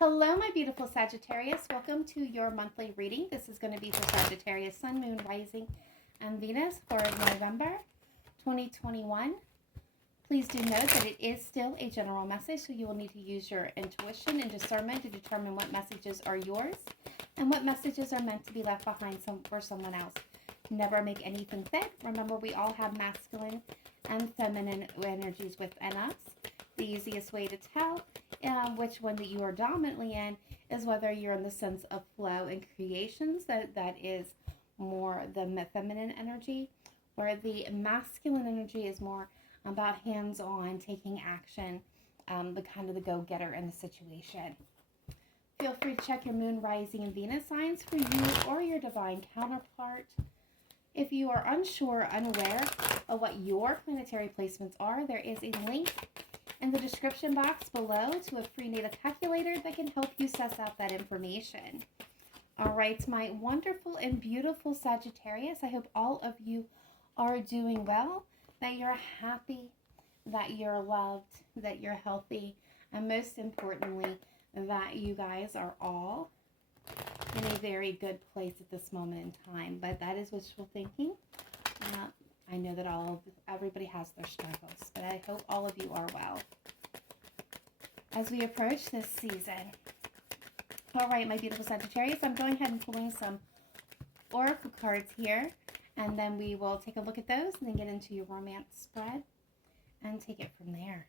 Hello, my beautiful Sagittarius. Welcome to your monthly reading. This is going to be for Sagittarius, Sun, Moon, Rising, and Venus for November 2021. Please do note that it is still a general message, so you will need to use your intuition and discernment to determine what messages are yours and what messages are meant to be left behind for someone else. Never make anything fit. Remember, we all have masculine and feminine energies within us. The easiest way to tell which one that you are dominantly in is whether you're in the sense of flow and creations, that is more the feminine energy, where the masculine energy is more about hands-on, taking action, the kind of the go-getter in the situation. Feel free to check your moon, rising, and Venus signs for you or your divine counterpart. If you are unsure, unaware of what your planetary placements are, there is a link in the description box below to a free natal calculator that can help you suss out that information. All right, my wonderful and beautiful Sagittarius, I hope all of you are doing well, that you're happy, that you're loved, that you're healthy, and most importantly, that you guys are all in a very good place at this moment in time. But that is wishful thinking. I know that everybody has their struggles, but I hope all of you are well as we approach this season. All right, my beautiful Sagittarius, I'm going ahead and pulling some oracle cards here, and then we will take a look at those and then get into your romance spread and take it from there.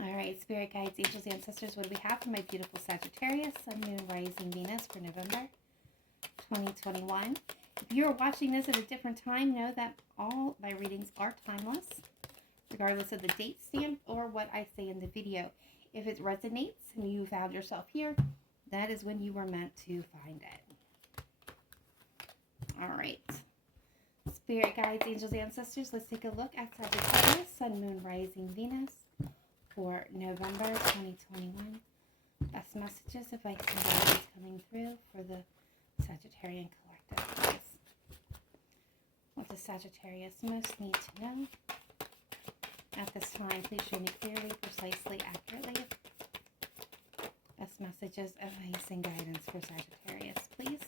All right, spirit guides, angels, ancestors, what do we have for my beautiful Sagittarius, Sun, Moon, Rising, Venus for November 2021. If you are watching this at a different time, know that all my readings are timeless, regardless of the date stamp or what I say in the video. If it resonates and you found yourself here, that is when you were meant to find it. All right. Spirit guides, angels, ancestors, let's take a look at Sagittarius, Sun, Moon, Rising, Venus for November 2021. Best messages, if I can get these coming through for the Sagittarian collective, please. What does Sagittarius most need to know at this time? Please show me clearly, precisely, accurately. Best messages, advice, and guidance for Sagittarius, please.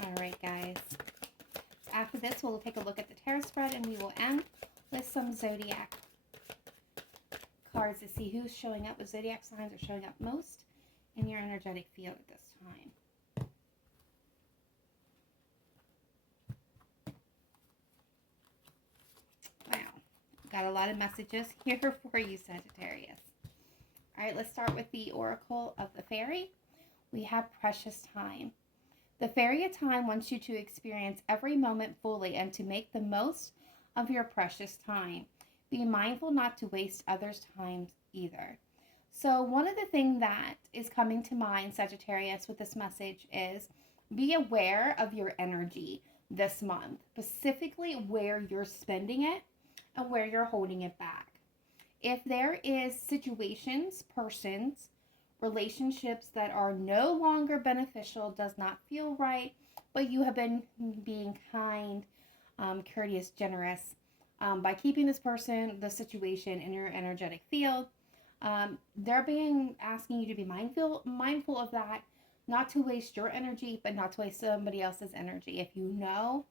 All right, guys. After this, we'll take a look at the tarot spread, and we will end with some zodiac cards to see who's showing up, what zodiac signs are showing up most in your energetic field at this time. Wow, got a lot of messages here for you, Sagittarius. All right, let's start with the Oracle of the Fairy. We have precious time. The Fairy of Time wants you to experience every moment fully and to make the most of your precious time. Be mindful not to waste others' time either. So one of the things that is coming to mind, Sagittarius, with this message is be aware of your energy this month, specifically where you're spending it and where you're holding it back. If there is situations, persons, relationships that are no longer beneficial, does not feel right, but you have been being kind, courteous, generous, by keeping this person, the situation in your energetic field, they're asking you to be mindful of that, not to waste your energy, but not to waste somebody else's energy. If you know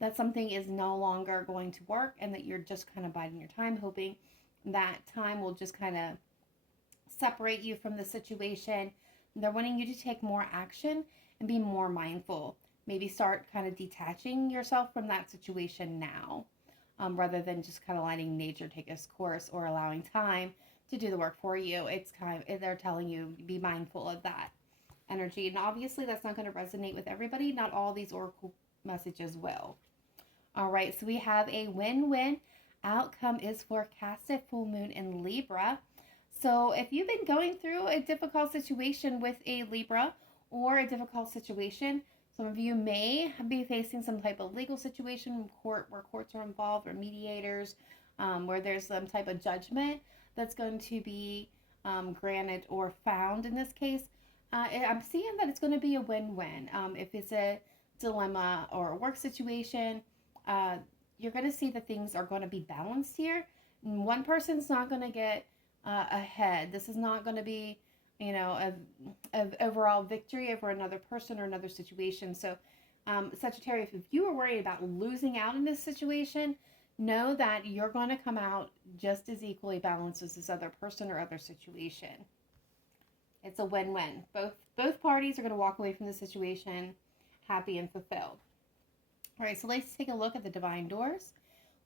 that something is no longer going to work and that you're just kind of biding your time, hoping that time will just kind of separate you from the situation, they're wanting you to take more action and be more mindful. Maybe start kind of detaching yourself from that situation now. Rather than just kind of letting nature take its course or allowing time to do the work for you. It's kind of, they're telling you, be mindful of that energy. And obviously that's not going to resonate with everybody. Not all these oracle messages will. All right, so we have a win-win outcome is forecasted, full moon in Libra. So if you've been going through a difficult situation with a Libra or a difficult situation, some of you may be facing some type of legal situation where courts are involved, or mediators, where there's some type of judgment that's going to be granted or found in this case. I'm seeing that it's going to be a win-win. If it's a dilemma or a work situation, uh, you're going to see that things are going to be balanced here. One person's not going to get ahead. This is not going to be, a overall victory over another person or another situation. So, Sagittarius, if you are worried about losing out in this situation, know that you're going to come out just as equally balanced as this other person or other situation. It's a win-win. Both parties are going to walk away from the situation happy and fulfilled. All right, so let's take a look at the divine doors.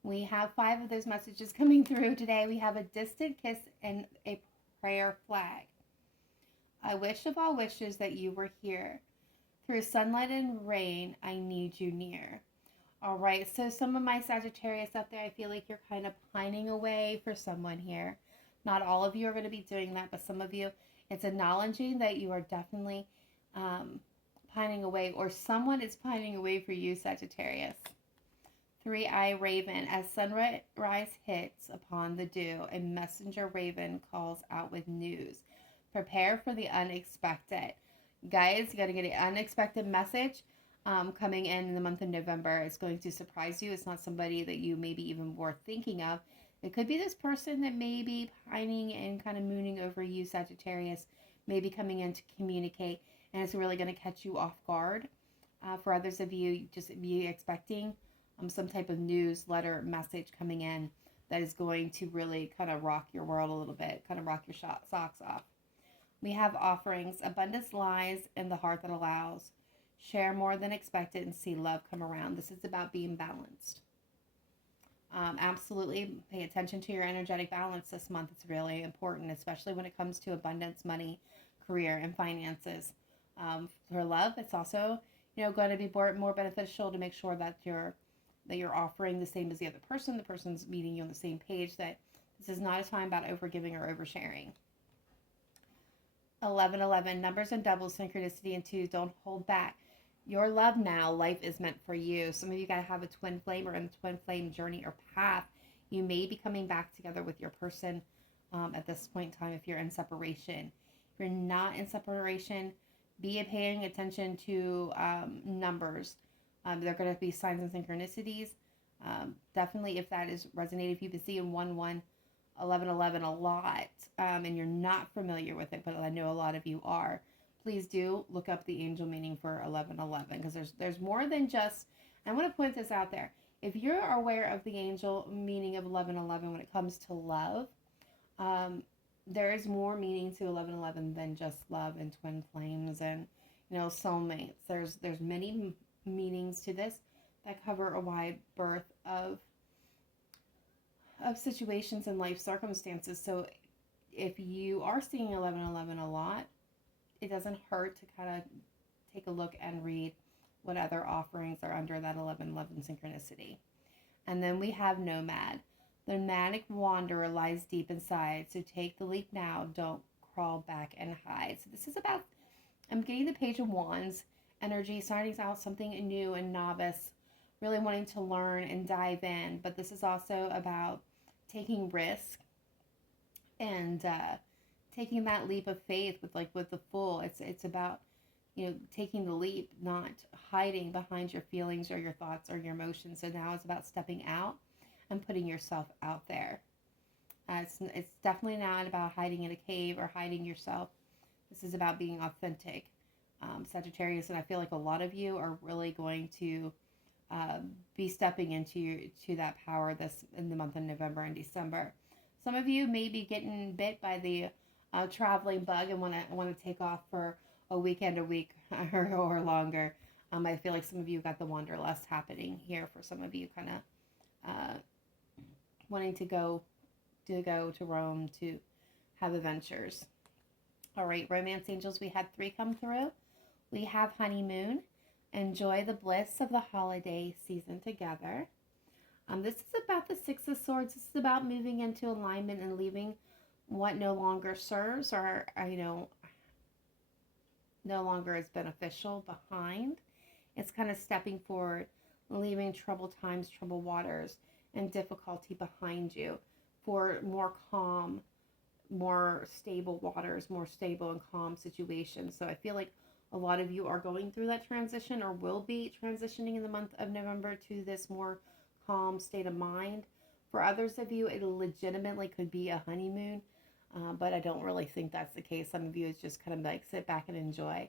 We have 5 of those messages coming through today. We have a distant kiss and a prayer flag. I wish of all wishes that you were here. Through sunlight and rain, I need you near. All right, so some of my Sagittarius out there, I feel like you're kind of pining away for someone here. Not all of you are going to be doing that, but some of you, it's acknowledging that you are definitely pining away, or someone is pining away for you, Sagittarius. 3-eye raven. As sunrise hits upon the dew, a messenger raven calls out with news. Prepare for the unexpected. Guys, you got to get an unexpected message coming in the month of November. It's going to surprise you. It's not somebody that you maybe even were thinking of. It could be this person that may be pining and kind of mooning over you, Sagittarius, maybe coming in to communicate, and it's really going to catch you off guard. For others of you, just be expecting some type of newsletter message coming in that is going to really kind of rock your world a little bit, kind of rock your socks off. We have offerings. Abundance lies in the heart that allows. Share more than expected and see love come around. This is about being balanced. Absolutely pay attention to your energetic balance this month. It's really important, especially when it comes to abundance, money, career, and finances. For love, it's also going to be more beneficial to make sure that you're offering the same as the other person. The person's meeting you on the same page. That this is not a time about overgiving or oversharing. 1111, numbers and doubles, synchronicity and 2. Don't hold back. Your love now, life is meant for you. Some of you guys have a twin flame or in the twin flame journey or path. You may be coming back together with your person at this point in time if you're in separation. If you're not in separation, be paying attention to numbers. They're going to be signs and synchronicities. Definitely, if that is resonating, if you've been seeing 1-1, 11-11 a lot, and you're not familiar with it, but I know a lot of you are, please do look up the angel meaning for 11-11, because there's more than just, I want to point this out there. If you're aware of the angel meaning of 11-11 when it comes to love, there is more meaning to 11-11 than just love and twin flames and soulmates. There's many meanings to this that cover a wide berth of situations and life circumstances. So if you are seeing 11-11 a lot, it doesn't hurt to kind of take a look and read what other offerings are under that 11-11 synchronicity. And then we have nomad. The nomadic wanderer lies deep inside, so take the leap now, don't crawl back and hide. So this is about, I'm getting the Page of Wands energy, starting out something new and novice, really wanting to learn and dive in. But this is also about taking risk and taking that leap of faith with the Fool. It's about taking the leap, not hiding behind your feelings or your thoughts or your emotions. So now it's about stepping out and putting yourself out there. It's definitely not about hiding in a cave or hiding yourself. This is about being authentic, Sagittarius, and I feel like a lot of you are really going to be stepping into that power this in the month of November and December. Some of you may be getting bit by the traveling bug and want to take off for a weekend, a week, or longer. I feel like some of you got the wanderlust happening here. For some of you, kind of wanting to go to Rome to have adventures. All right, romance angels. We had 3 come through. We have honeymoon. Enjoy the bliss of the holiday season together. This is about the 6 of Swords. This is about moving into alignment and leaving what no longer serves or, no longer is beneficial behind. It's kind of stepping forward, leaving troubled times, troubled waters, and difficulty behind you for more calm, more stable waters, more stable and calm situations. So I feel like A lot of you are going through that transition or will be transitioning in the month of November to this more calm state of mind. For others of you, it legitimately could be a honeymoon, but I don't really think that's the case. Some of you is just kind of like sit back and enjoy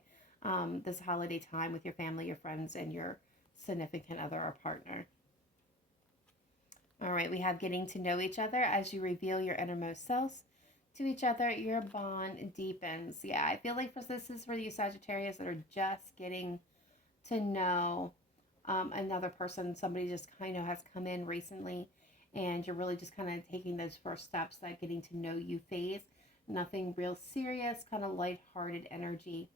this holiday time with your family, your friends, and your significant other or partner. All right, we have getting to know each other as you reveal your innermost selves to each other. Your bond deepens. Yeah, I feel like this is for you Sagittarius that are just getting to know another person. Somebody just kind of has come in recently, and you're really just kind of taking those first steps, that getting to know you phase. Nothing real serious, kind of lighthearted energy.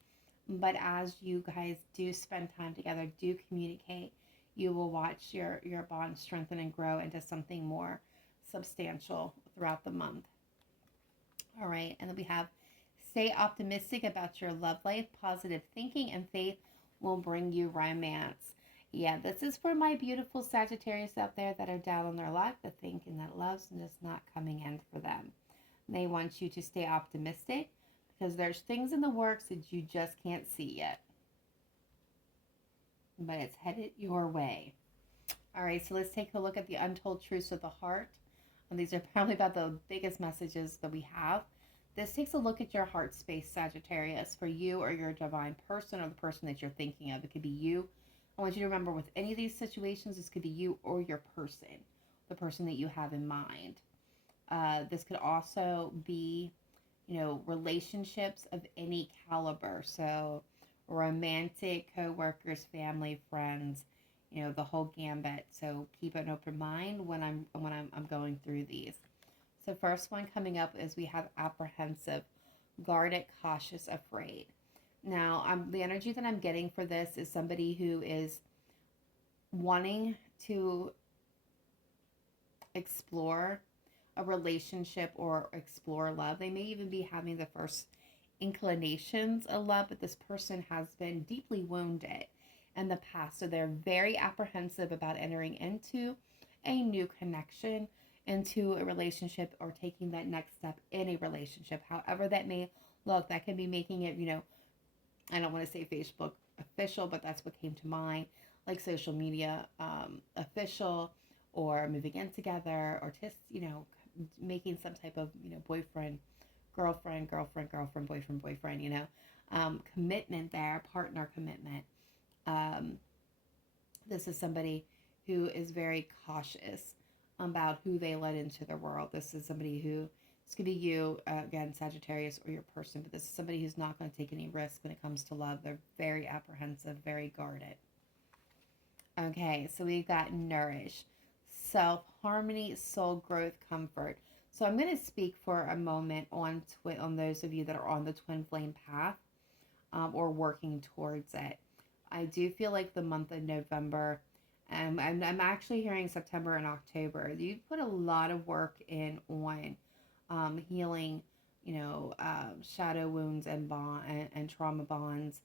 But as you guys do spend time together, do communicate, you will watch your bond strengthen and grow into something more substantial throughout the month. All right, and then we have stay optimistic about your love life. Positive thinking and faith will bring you romance. Yeah, this is for my beautiful Sagittarius out there that are down on their luck, that thinking that love's just not coming in for them. They want you to stay optimistic because there's things in the works that you just can't see yet, but it's headed your way. All right, so let's take a look at the untold truths of the heart. And these are probably about the biggest messages that we have. This takes a look at your heart space, Sagittarius, for you or your divine person or the person that you're thinking of. It could be you. I want you to remember with any of these situations, this could be you or your person, the person that you have in mind. This could also be, relationships of any caliber. So romantic, co-workers, family, friends, the whole gambit. So keep an open mind when I'm going through these. So first one coming up is we have apprehensive, guarded, cautious, afraid. Now, the energy that I'm getting for this is somebody who is wanting to explore a relationship or explore love. They may even be having the first inclinations of love, but this person has been deeply wounded in the past. So they're very apprehensive about entering into a new connection, into a relationship, or taking that next step in a relationship. However that may look, that can be making it, I don't want to say Facebook official, but that's what came to mind, like social media official, or moving in together, or just, making some type of, boyfriend, girlfriend, boyfriend, commitment there, partner commitment. This is somebody who is very cautious about who they let into their world. This is somebody who, this could be you, again, Sagittarius, or your person, but this is somebody who's not going to take any risk when it comes to love. They're very apprehensive, very guarded. Okay, so we've got nourish, self-harmony, soul growth, comfort. So I'm going to speak for a moment on those of you that are on the twin flame path, or working towards it. I do feel like the month of November, and I'm actually hearing September and October, you put a lot of work in on healing, shadow wounds and and trauma bonds.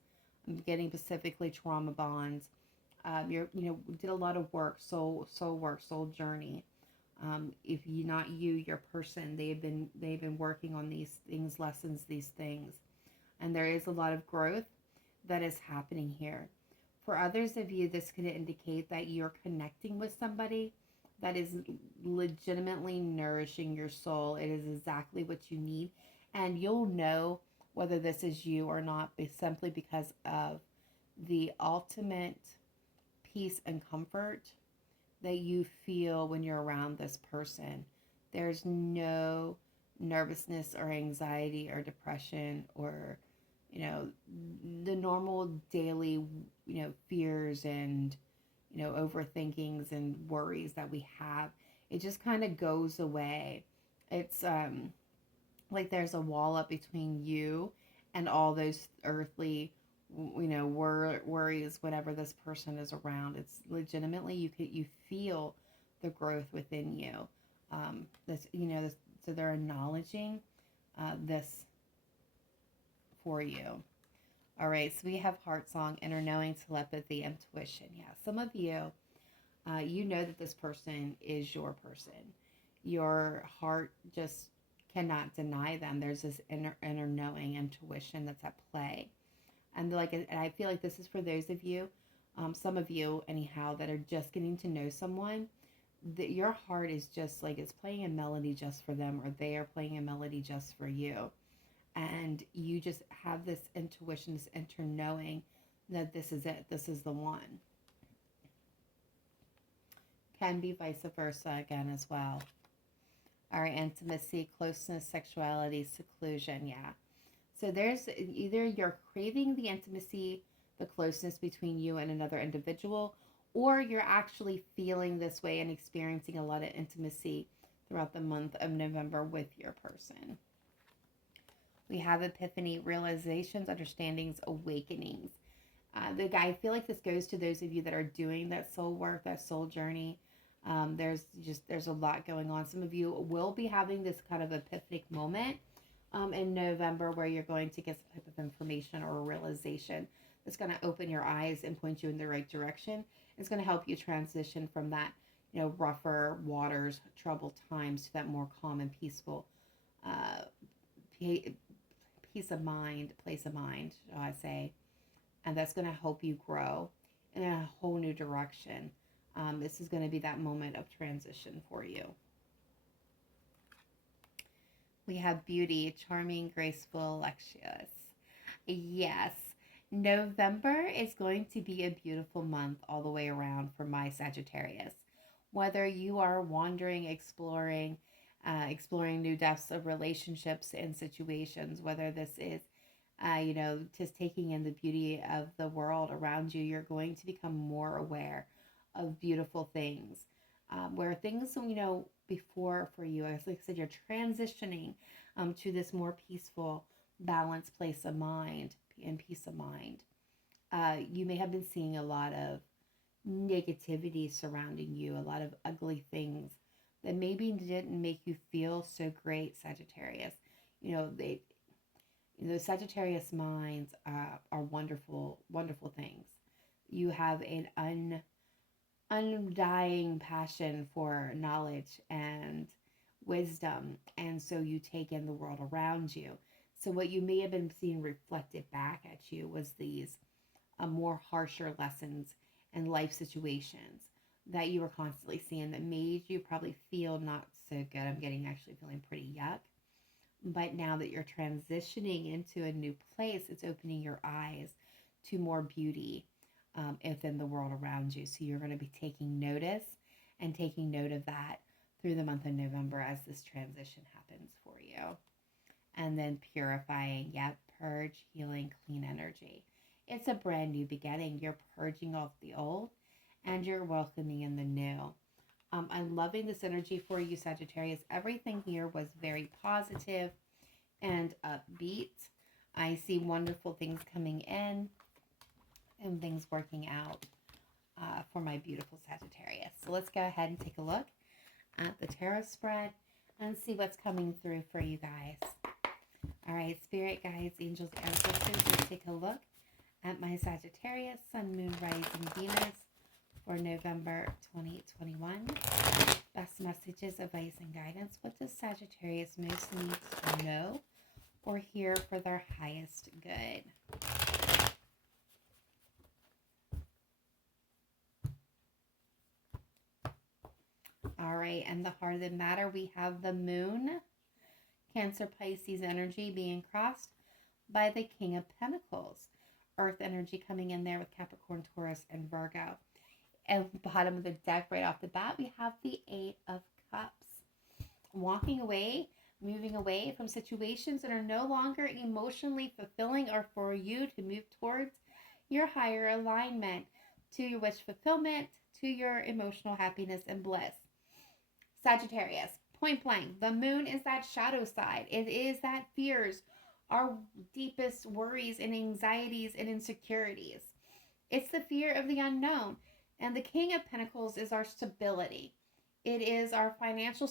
I'm getting specifically trauma bonds. Did a lot of work, soul work, soul journey. If you not you, your person, they've been working on these things, lessons, these things, and there is a lot of growth that is happening here. For others of you, this could indicate that you're connecting with somebody that is legitimately nourishing your soul. It is exactly what you need, and you'll know whether this is you or not simply because of the ultimate peace and comfort that you feel when you're around this person. There's no nervousness or anxiety or depression or, the normal daily, fears and, overthinkings and worries that we have. It just kind of goes away. It's like there's a wall up between you and all those earthly, worries whenever this person is around. It's legitimately, you feel the growth within you. So they're acknowledging this for you. All right, so we have heart song, inner knowing, telepathy, intuition. Yeah, some of you, you know that this person is your person. Your heart just cannot deny them. There's this inner knowing, intuition that's at play. And I feel like this is for those of you, some of you anyhow, that are just getting to know someone. That your heart is just like it's playing a melody just for them, or they are playing a melody just for you, and you just have this intuition, this inner knowing that this is it, this is the one. Can be vice versa again as well. All right, intimacy, closeness, sexuality, seclusion, yeah. So there's either you're craving the intimacy, the closeness between you and another individual, or you're actually feeling this way and experiencing a lot of intimacy throughout the month of November with your person. We have epiphany, realizations, understandings, awakenings. I feel like this goes to those of you that are doing that soul work, that soul journey. There's a lot going on. Some of you will be having this kind of epiphanic moment in November, where you're going to get some type of information or a realization that's going to open your eyes and point you in the right direction. It's going to help you transition from that, rougher waters, troubled times, to that more calm and peaceful peace of mind, place of mind, shall I say. And that's going to help you grow in a whole new direction. This is going to be that moment of transition for you. We have beauty, charming, graceful, luscious. Yes, November is going to be a beautiful month all the way around for my Sagittarius. Whether you are wandering, exploring new depths of relationships and situations, whether this is, just taking in the beauty of the world around you, you're going to become more aware of beautiful things. Where things, before for you, as like I said, you're transitioning to this more peaceful, balanced place of mind and peace of mind. You may have been seeing a lot of negativity surrounding you, a lot of ugly things that maybe didn't make you feel so great, Sagittarius. The Sagittarius minds are wonderful, wonderful things. You have an undying passion for knowledge and wisdom, and so you take in the world around you. So what you may have been seeing reflected back at you was these more harsher lessons and life situations that you were constantly seeing that made you probably feel not so good. I'm getting actually feeling pretty yuck. But now that you're transitioning into a new place, it's opening your eyes to more beauty within the world around you. So you're going to be taking notice and taking note of that through the month of November as this transition happens for you. And then purifying, purge, healing, clean energy. It's a brand new beginning. You're purging off the old and you're welcoming in the new. I'm loving this energy for you, Sagittarius. Everything here was very positive and upbeat. I see wonderful things coming in and things working out for my beautiful Sagittarius. So let's go ahead and take a look at the tarot spread and see what's coming through for you guys. All right, spirit guides, angels, ancestors, let's take a look at my Sagittarius, Sun, Moon, Rising, Venus for November 2021. Best messages, advice, and guidance. What does Sagittarius most need to know or hear for their highest good? All right, and the heart of the matter, we have the moon, Cancer, Pisces energy being crossed by the King of Pentacles. Earth energy coming in there with Capricorn, Taurus, and Virgo. And bottom of the deck, right off the bat, we have the Eight of Cups. Walking away, moving away from situations that are no longer emotionally fulfilling, or for you to move towards your higher alignment, to your wish fulfillment, to your emotional happiness and bliss. Sagittarius, point blank, the moon is that shadow side. It is that fears, our deepest worries and anxieties and insecurities. It's the fear of the unknown. And the King of Pentacles is our stability. It is our financial,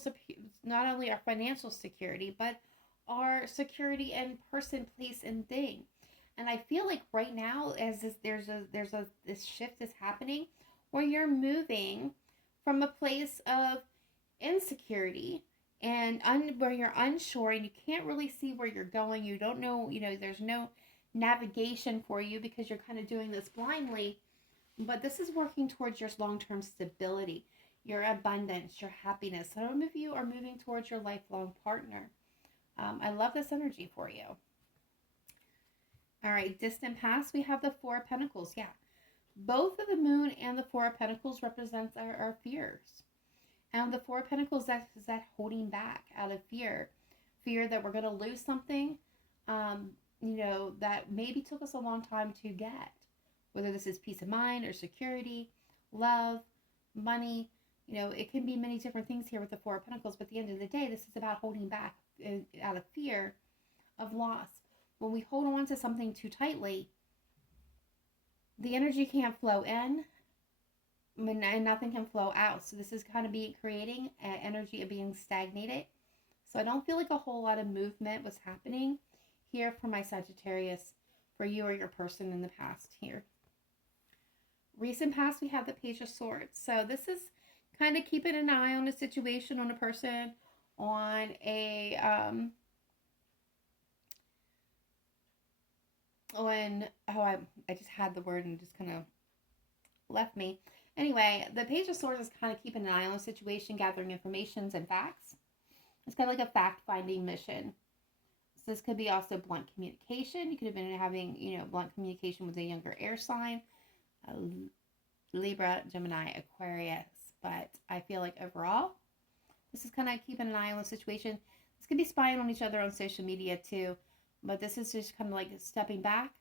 not only our financial security, but our security in person, place, and thing. And I feel like right now, as this shift is happening, where you're moving from a place of insecurity and where you're unsure and you can't really see where you're going. You don't know, there's no navigation for you because you're kind of doing this blindly. But this is working towards your long-term stability, your abundance, your happiness. Some of you are moving towards your lifelong partner. I love this energy for you. All right, distant past, we have the Four of Pentacles. Yeah, both of the Moon and the Four of Pentacles represents our fears. And the Four of Pentacles, is that holding back out of fear. Fear that we're going to lose something, that maybe took us a long time to get. Whether this is peace of mind or security, love, money. It can be many different things here with the Four of Pentacles. But at the end of the day, this is about holding back out of fear of loss. When we hold on to something too tightly, the energy can't flow in and nothing can flow out. So this is kind of creating an energy of being stagnated. So I don't feel like a whole lot of movement was happening here for my Sagittarius, for you or your person in the past here. Recent past, we have the Page of Swords. So this is kind of keeping an eye on a situation, on a person, on a I just had the word and just kind of left me. Anyway, the Page of Swords is kind of keeping an eye on a situation, gathering information and facts. It's kind of like a fact-finding mission. So this could be also blunt communication. You could have been having, blunt communication with a younger air sign, Libra, Gemini, Aquarius. But I feel like overall, this is kind of keeping an eye on the situation. This could be spying on each other on social media too. But this is just kind of like stepping back,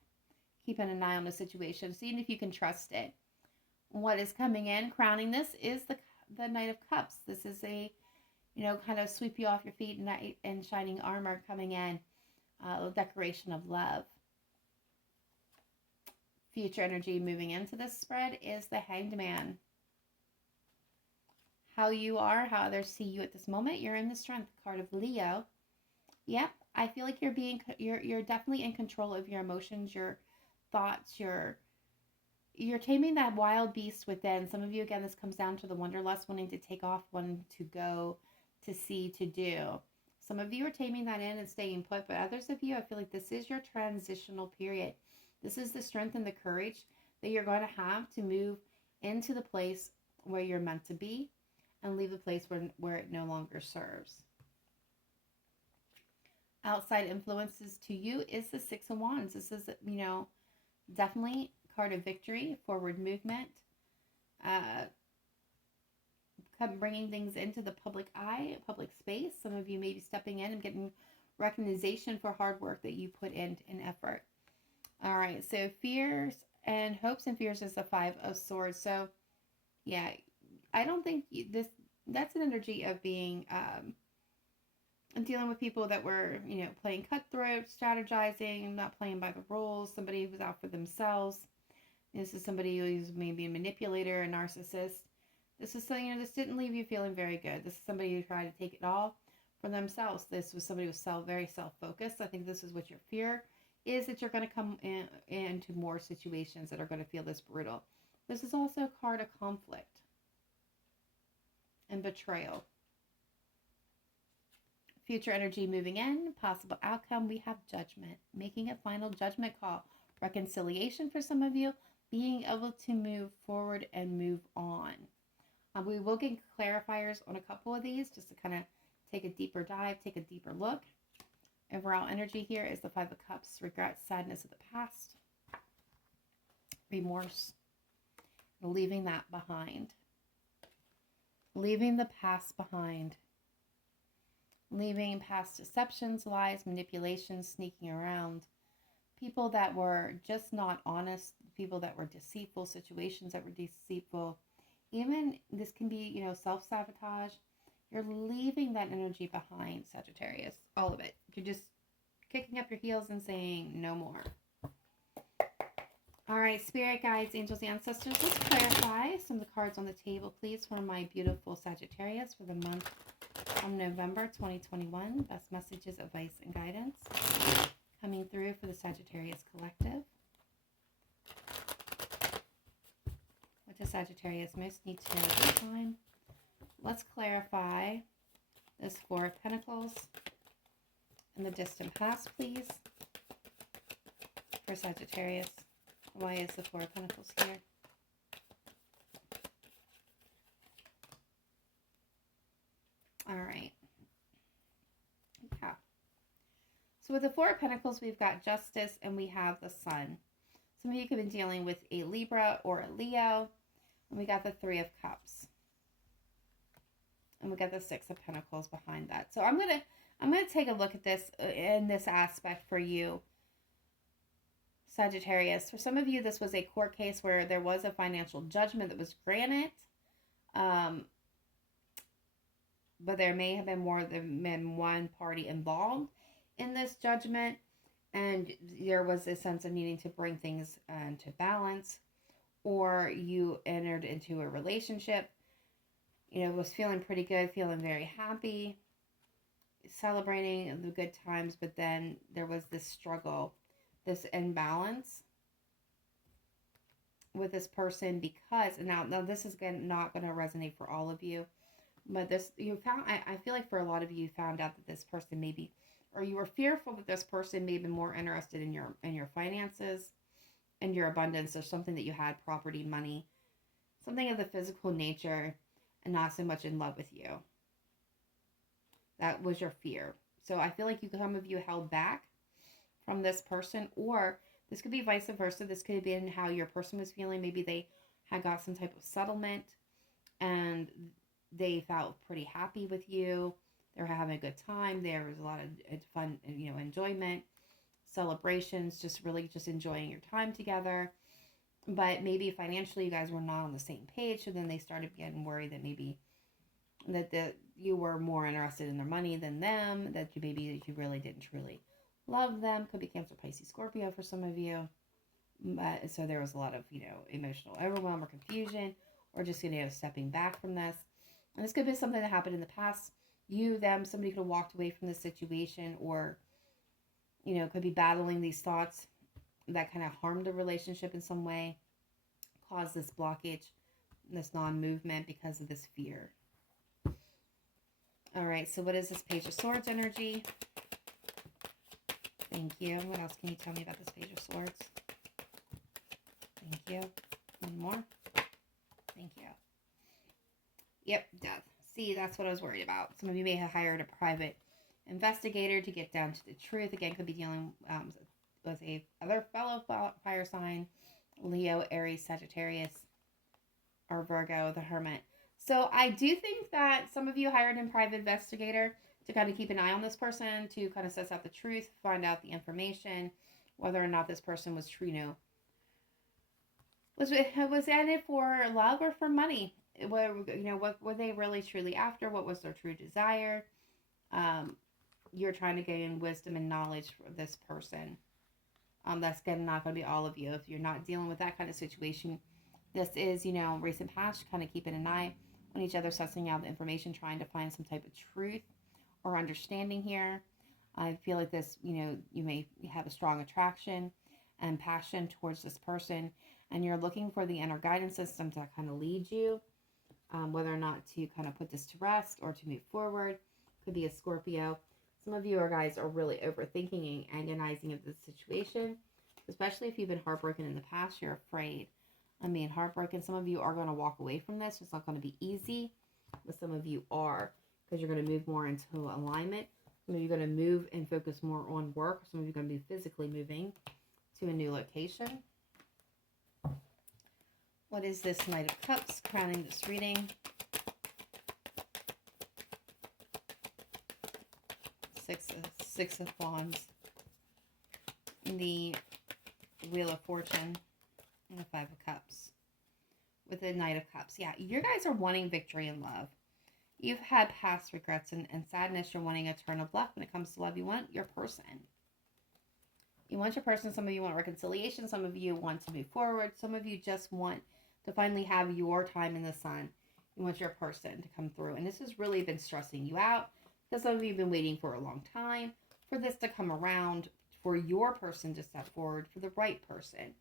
keeping an eye on the situation, seeing if you can trust it. What is coming in, crowning this, is the Knight of Cups. This is a, kind of sweep you off your feet, knight and shining armor coming in. Decoration of love. Future energy moving into this spread is the Hanged Man. How you are, how others see you at this moment. You're in the Strength card of Leo. Yep, I feel like you're definitely in control of your emotions, your thoughts, you're taming that wild beast within. Some of you, again, this comes down to the wanderlust, wanting to take off, wanting to go, to see, to do. Some of you are taming that in and staying put, but others of you, I feel like this is your transitional period. This is the strength and the courage that you're going to have to move into the place where you're meant to be and leave the place where it no longer serves. Outside influences to you is the Six of Wands. This is, definitely card of victory, forward movement, bringing things into the public eye, public space. Some of you may be stepping in and getting recognition for hard work that you put in effort. All right, so fears and hopes and fears is the Five of Swords. So, yeah, I don't think that's an energy of being dealing with people that were, playing cutthroat, strategizing, not playing by the rules, somebody who's out for themselves. This is somebody who's maybe a manipulator, a narcissist. This is something, this didn't leave you feeling very good. This is somebody who tried to take it all for themselves. This was somebody who was very self-focused. I think this is what your fear is, that you're going to come into more situations that are going to feel this brutal. This is also a card of conflict and betrayal. Future energy moving in, possible outcome, we have judgment, making a final judgment call, reconciliation for some of you, being able to move forward and move on. We will get clarifiers on a couple of these just to kind of take a deeper dive, take a deeper look. Overall energy here is the Five of Cups, regret, sadness of the past, remorse, leaving that behind. Leaving the past behind. Leaving past deceptions, lies, manipulations, sneaking around. People that were just not honest, people that were deceitful, situations that were deceitful. Even this can be, self-sabotage. You're leaving that energy behind, Sagittarius. All of it. You're just kicking up your heels and saying no more. All right, spirit guides, angels, ancestors, let's clarify some of the cards on the table, please, for my beautiful Sagittarius for the month of November 2021. Best messages, advice, and guidance coming through for the Sagittarius collective. What does Sagittarius most need to know at this time? Let's clarify this Four of Pentacles in the distant past, please, for Sagittarius. Why is the Four of Pentacles here? All right. Yeah. So with the Four of Pentacles, we've got Justice and we have the Sun. Some of you could have been dealing with a Libra or a Leo. And we got the Three of Cups. And we got the Six of Pentacles behind that. So I'm gonna take a look at this in this aspect for you, Sagittarius. For some of you, this was a court case where there was a financial judgment that was granted. But there may have been more than one party involved in this judgment. And there was a sense of needing to bring things into balance. Or you entered into a relationship, you know, was feeling pretty good, feeling very happy, celebrating the good times, but then there was this struggle, this imbalance with this person because, now this is not going to resonate for all of you, but this, you found, I feel like for a lot of you found out that this person maybe, or you were fearful that this person may be more interested in your finances and your abundance, or something that you had, property, money, something of the physical nature, and not so much in love with you. That was your fear. So I feel like some of you held back from this person, or this could be vice versa. This could have been how your person was feeling. Maybe they had got some type of settlement and they felt pretty happy with you. They were having a good time. There was a lot of fun, you know, enjoyment, celebrations, just really just enjoying your time together. But maybe financially you guys were not on the same page, so then they started getting worried that maybe that you were more interested in their money than them, that you really didn't truly love them. Could be Cancer, Pisces, Scorpio for some of you. But so there was a lot of, you know, emotional overwhelm or confusion, or just, you know, stepping back from this. And this could be something that happened in the past. You, them, somebody could have walked away from this situation, or, you know, could be battling these thoughts that kind of harmed the relationship in some way, caused this blockage, this non-movement because of this fear. All right, so what is this Page of Swords energy? Thank you. What else can you tell me about this Page of Swords? Thank you. One more. Thank you. Yep, death. See, that's what I was worried about. Some of you may have hired a private investigator to get down to the truth. Again, could be dealing with a other fellow fire sign, Leo, Aries, Sagittarius, or Virgo, the Hermit. So I do think that some of you hired a private investigator to kind of keep an eye on this person, to kind of suss out the truth, find out the information, whether or not this person was true, you know, was in it for love or for money. What were they really truly after? What was their true desire? You're trying to gain wisdom and knowledge for this person. That's not going to be all of you. If you're not dealing with that kind of situation, this is, you know, recent past, kind of keeping an eye on each other, sussing out the information, trying to find some type of truth or understanding here. I feel like this, you know, you may have a strong attraction and passion towards this person, and you're looking for the inner guidance system to kind of lead you, whether or not to kind of put this to rest or to move forward. Could be a Scorpio. Some of you guys are really overthinking and agonizing of this situation, especially if you've been heartbroken in the past. You're afraid. I mean, heartbroken. Some of you are going to walk away from this. It's not going to be easy, but some of you are, because you're going to move more into alignment. Some of you are going to move and focus more on work. Some of you are going to be physically moving to a new location. What is this Knight of Cups crowning this reading? Six of Wands. The Wheel of Fortune. And the Five of Cups. With the Knight of Cups. Yeah, you guys are wanting victory in love. You've had past regrets and sadness. You're wanting a turn of luck when it comes to love. You want your person. You want your person. Some of you want reconciliation. Some of you want to move forward. Some of you just want to finally have your time in the sun. You want your person to come through. And this has really been stressing you out, because some of you have been waiting for a long time for this to come around, for your person to step forward, for the right person.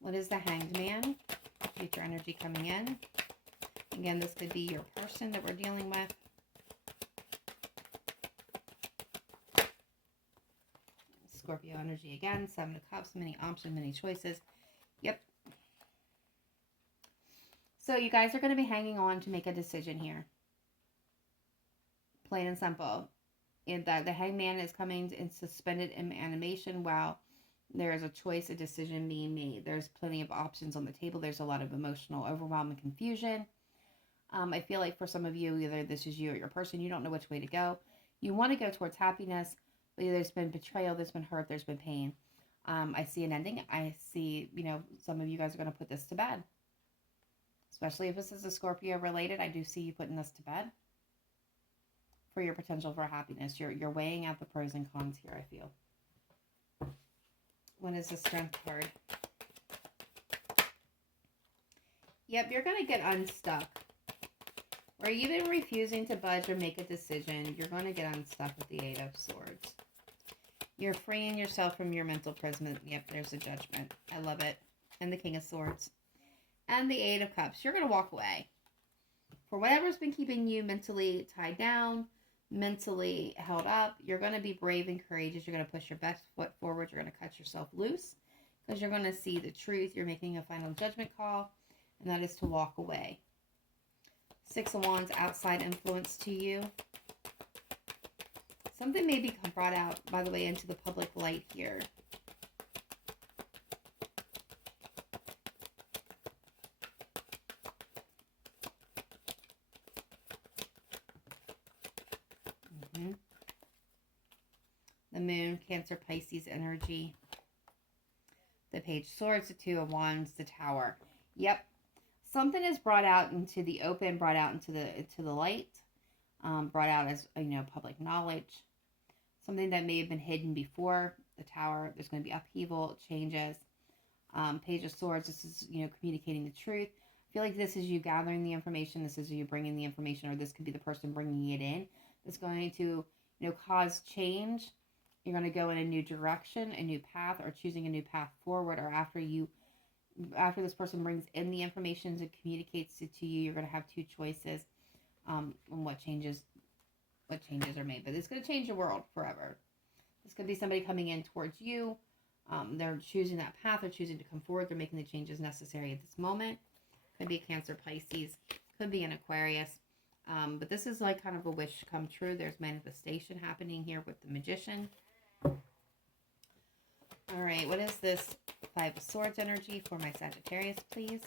What is the Hanged Man? Future energy coming in. Again, this could be your person that we're dealing with. Scorpio energy again. Seven of Cups, many options, many choices. Yep. So you guys are going to be hanging on to make a decision here. Plain and simple. And that the hangman is coming in suspended animation while there is a choice, a decision being made. There's plenty of options on the table. There's a lot of emotional overwhelm and confusion. I feel like for some of you, either this is you or your person, you don't know which way to go. You want to go towards happiness, but there's been betrayal, there's been hurt, there's been pain. I see an ending. I see, some of you guys are going to put this to bed. Especially if this is a Scorpio related, I do see you putting this to bed for your potential for happiness. You're weighing out the pros and cons here, I feel. What is the Strength card? Yep, you're going to get unstuck. Or even refusing to budge or make a decision, you're going to get unstuck with the Eight of Swords. You're freeing yourself from your mental prison. Yep, there's a Judgment. I love it. And the King of Swords. And the Eight of Cups. You're going to walk away. For whatever's been keeping you mentally tied down, mentally held up, you're going to be brave and courageous. You're going to push your best foot forward. You're going to cut yourself loose because you're going to see the truth. You're making a final judgment call, and that is to walk away. Six of Wands, outside influence to you. Something may be brought out, by the way, into the public light here. The Moon, Cancer, Pisces energy. The Page of Swords, the Two of Wands, the Tower. Yep. Something is brought out into the open, brought out into the light, brought out as, public knowledge. Something that may have been hidden before. The Tower, there's going to be upheaval, changes. Page of Swords, this is, communicating the truth. I feel like this is you gathering the information. This is you bringing the information, or this could be the person bringing it in. It's going to, cause change. You're going to go in a new direction, a new path, or choosing a new path forward, or after this person brings in the information and communicates it to you, you're going to have two choices on what changes are made. But it's going to change your world forever. This could be somebody coming in towards you. They're choosing that path. They're choosing to come forward. They're making the changes necessary at this moment. Could be a Cancer, Pisces. Could be an Aquarius. But this is like kind of a wish come true. There's manifestation happening here with the Magician. All right, what is this Five of Swords energy for my Sagittarius, please?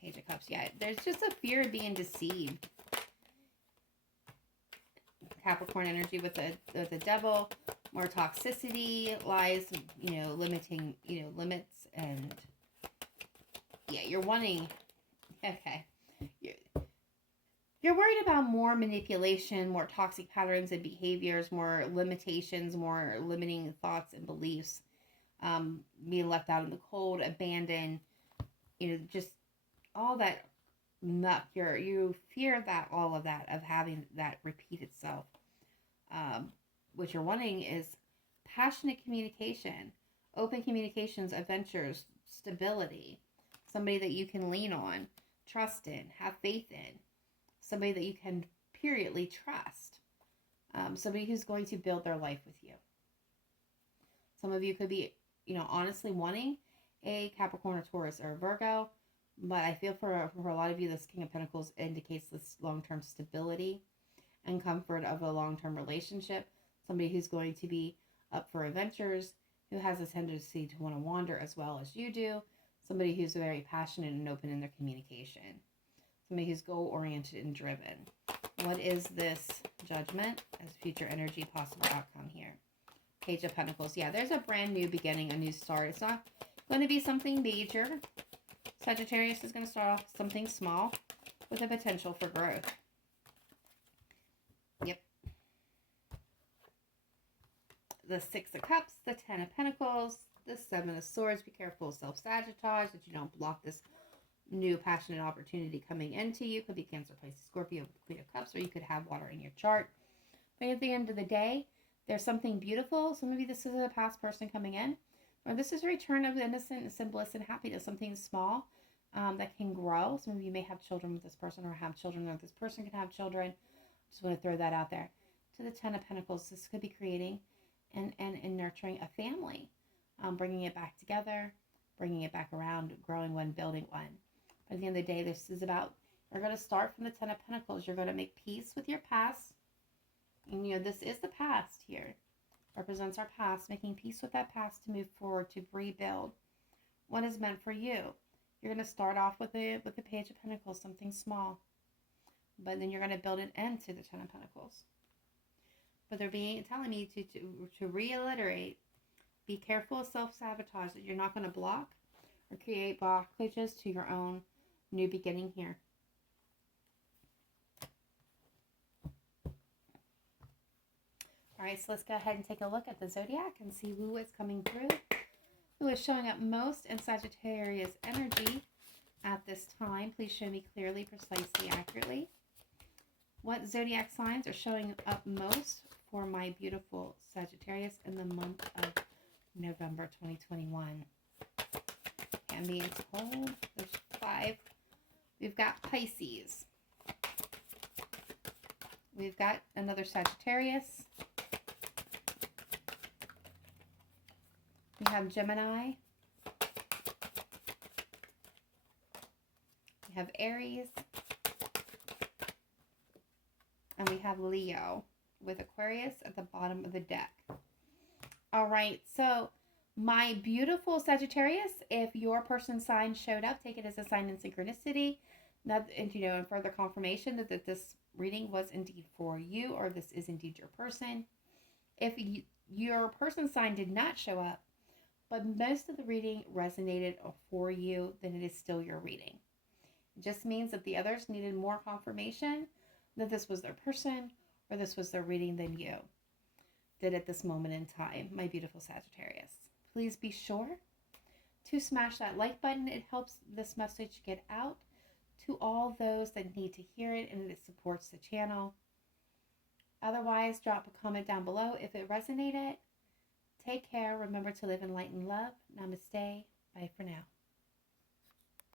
Page of Cups. Yeah, there's just a fear of being deceived. Capricorn energy with the Devil. More toxicity, lies, limiting, limits, and yeah, you're wanting. Okay, you're worried about more manipulation, more toxic patterns and behaviors, more limitations, more limiting thoughts and beliefs, being left out in the cold, abandoned, just all that muck. You fear that all of that, of having that repeat itself. What you're wanting is passionate communication, open communications, adventures, stability, somebody that you can lean on, trust in, have faith in. Somebody that you can periodly trust. Somebody who's going to build their life with you. Some of you could be, honestly wanting a Capricorn, or Taurus, or a Virgo. But I feel for a lot of you, this King of Pentacles indicates this long-term stability and comfort of a long-term relationship. Somebody who's going to be up for adventures, who has a tendency to want to wander as well as you do. Somebody who's very passionate and open in their communication. Somebody who's goal-oriented and driven. What is this Judgment as future energy, possible outcome here? Page of Pentacles. Yeah, there's a brand new beginning, a new start. It's not going to be something major. Sagittarius is going to start off something small with a potential for growth. Yep. The Six of Cups, the Ten of Pentacles, the Seven of Swords. Be careful of self-sabotage, that you don't block this new passionate opportunity coming into you. Could be Cancer, Pisces, Scorpio with the Queen of Cups, or you could have water in your chart. But at the end of the day, there's something beautiful. So maybe this is a past person coming in, or this is a return of innocence, bliss, and happiness. Something small that can grow. Some of you may have children with this person, or have children, or this person can have children. Just want to throw that out there. to the Ten of Pentacles. This could be creating and nurturing a family, bringing it back together, bringing it back around, growing one, building one. But at the end of the day, this is about, you're going to start from the Ten of Pentacles. You're going to make peace with your past. And, you know, this is the past here. Represents our past, making peace with that past to move forward, to rebuild what is meant for you. You're going to start off with the Page of Pentacles, something small. But then you're going to build an end to the Ten of Pentacles. But they're telling me to reiterate, be careful of self-sabotage, that you're not going to block or create blockages to your own new beginning here. All right, so let's go ahead and take a look at the Zodiac and see who is coming through, who is showing up most in Sagittarius energy at this time. Please show me clearly, precisely, accurately. What Zodiac signs are showing up most for my beautiful Sagittarius in the month of November 2021? I'm being told there's 5. We've got Pisces. We've got another Sagittarius. We have Gemini. We have Aries. And we have Leo with Aquarius at the bottom of the deck. All right, so my beautiful Sagittarius, if your person's sign showed up, take it as a sign in synchronicity, and you know, and further confirmation that this reading was indeed for you, or this is indeed your person. If your person's sign did not show up, but most of the reading resonated for you, then it is still your reading. It just means that the others needed more confirmation that this was their person or this was their reading than you did at this moment in time, my beautiful Sagittarius. Please be sure to smash that like button. It helps this message get out to all those that need to hear it, and it supports the channel. Otherwise, drop a comment down below if it resonated. Take care. Remember to live in light and love. Namaste. Bye for now.